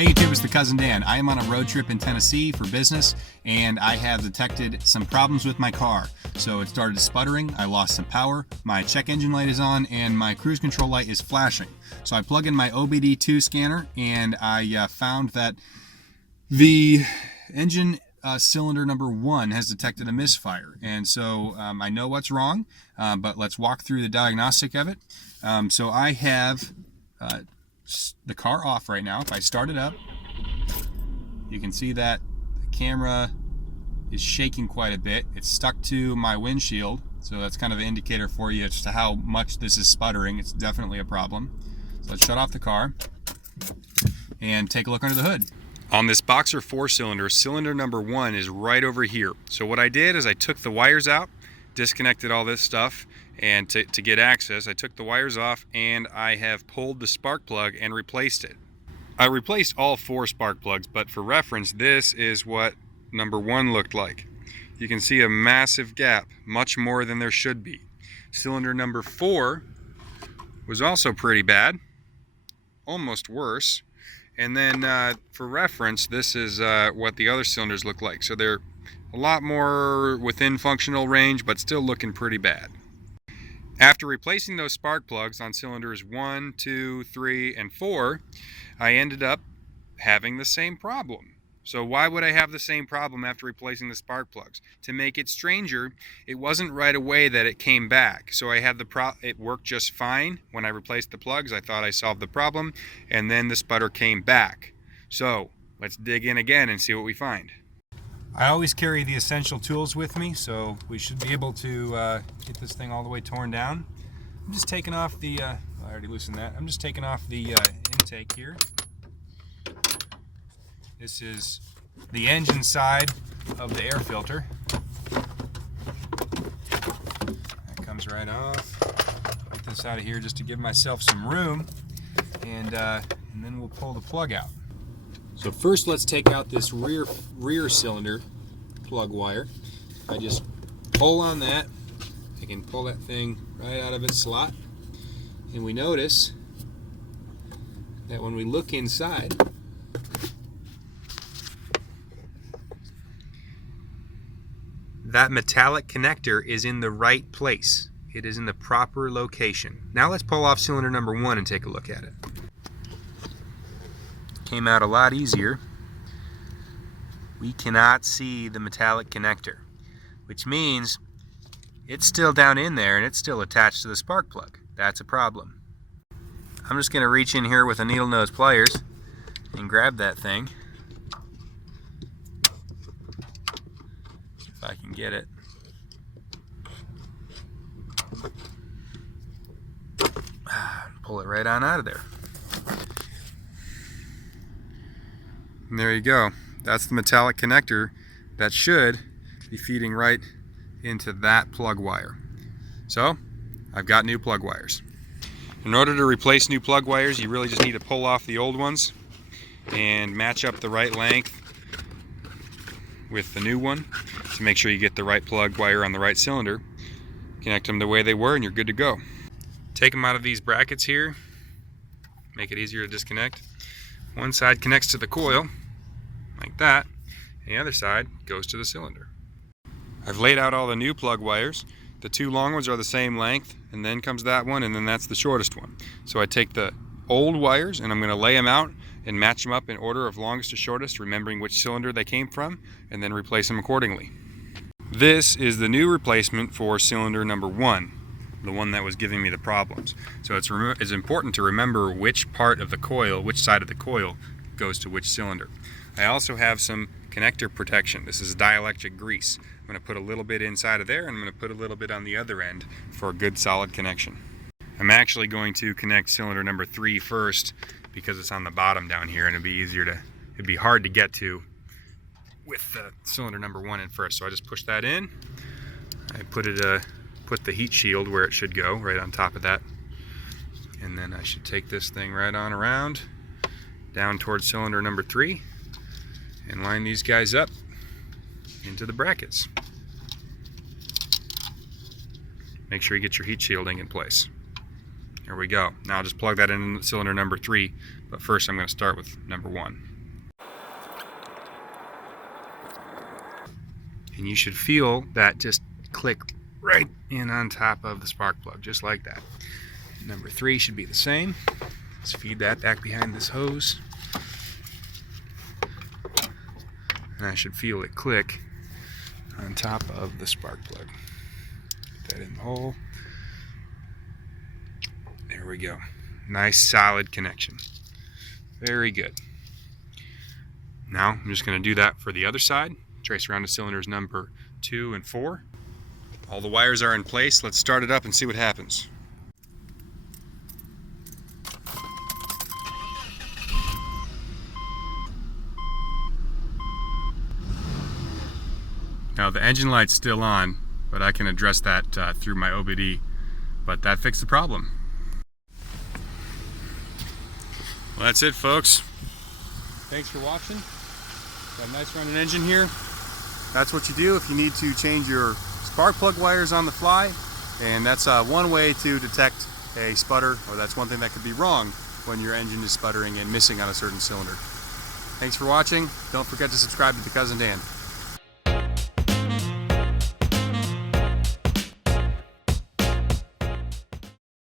Hey YouTube, it's the Cousin Dan. I am on a road trip in Tennessee for business and I have detected some problems with my car. So it started sputtering, I lost some power, my check engine light is on, and my cruise control light is flashing. So I plug in my OBD2 scanner and I found that the engine cylinder number 1 has detected a misfire. And so I know what's wrong, but let's walk through the diagnostic of it. So I have the car off right now. If I start it up, you can see that the camera is shaking quite a bit. It's stuck to my windshield, so that's kind of an indicator for you as to how much this is sputtering. It's definitely a problem. So let's shut off the car and take a look under the hood. On this Boxer 4-cylinder, cylinder number 1 is right over here. So what I did is I took the wires out, disconnected all this stuff, and to get access, I took the wires off and I have pulled the spark plug and replaced it. I replaced all 4 spark plugs, but for reference, this is what number 1 looked like. You can see a massive gap, much more than there should be. Cylinder number 4 was also pretty bad, almost worse. And then for reference, this is what the other cylinders look like. So they're a lot more within functional range, but still looking pretty bad. After replacing those spark plugs on cylinders 1, 2, 3, and 4, I ended up having the same problem. So why would I have the same problem after replacing the spark plugs? To make it stranger, it wasn't right away that it came back. So I had it worked just fine when I replaced the plugs. I thought I solved the problem, and then the sputter came back. So let's dig in again and see what we find. I always carry the essential tools with me, so we should be able to get this thing all the way torn down. I'm just taking off the, I already loosened that. I'm just taking off the intake here. This is the engine side of the air filter. That comes right off. Put this out of here just to give myself some room, and then we'll pull the plug out. So first let's take out this rear cylinder plug wire. I just pull on that, I can pull that thing right out of its slot, and we notice that when we look inside, that metallic connector is in the right place. It is in the proper location. Now let's pull off cylinder number 1 and take a look at it. Came out a lot easier. We cannot see the metallic connector, which means it's still down in there and it's still attached to the spark plug. That's a problem. I'm just going to reach in here with a needle nose pliers and grab that thing. If I can get it. Pull it right on out of there. And there you go. That's the metallic connector that should be feeding right into that plug wire. So I've got new plug wires. In order to replace new plug wires, you really just need to pull off the old ones and match up the right length with the new one to make sure you get the right plug wire on the right cylinder. Connect them the way they were and you're good to go. Take them out of these brackets here, make it easier to disconnect. One side connects to the coil like that, and the other side goes to the cylinder. I've laid out all the new plug wires. The 2 long ones are the same length, and then comes that one, and then that's the shortest one. So I take the old wires and I'm going to lay them out and match them up in order of longest to shortest, remembering which cylinder they came from, and then replace them accordingly. This is the new replacement for cylinder number 1, the one that was giving me the problems. So it's important to remember which part of the coil, which side of the coil goes to which cylinder. I also have some connector protection. This is dielectric grease. I'm going to put a little bit inside of there, and I'm going to put a little bit on the other end for a good solid connection. I'm actually going to connect cylinder number 3 first because it's on the bottom down here, and it'd be hard to get to with the cylinder number 1 in first. So I just push that in. I put the heat shield where it should go, right on top of that. And then I should take this thing right on around, down towards cylinder number 3, and line these guys up into the brackets. Make sure you get your heat shielding in place. There we go. Now I'll just plug that in cylinder number 3, but first I'm going to start with number 1. and you should feel that just click right in on top of the spark plug, just like that. Number 3 should be the same. Let's feed that back behind this hose, and I should feel it click on top of the spark plug. Put that in the hole. There we go. Nice solid connection. Very good. Now I'm just going to do that for the other side. Trace around to cylinders number 2 and 4. All the wires are in place. Let's start it up and see what happens. Now the engine light's still on, but I can address that through my OBD, but that fixed the problem. Well, that's it, folks. Thanks for watching. Got a nice running engine here. That's what you do if you need to change your spark plug wires on the fly, and that's one way to detect a sputter, or that's one thing that could be wrong when your engine is sputtering and missing on a certain cylinder. Thanks for watching. Don't forget to subscribe to The Cousin Dan.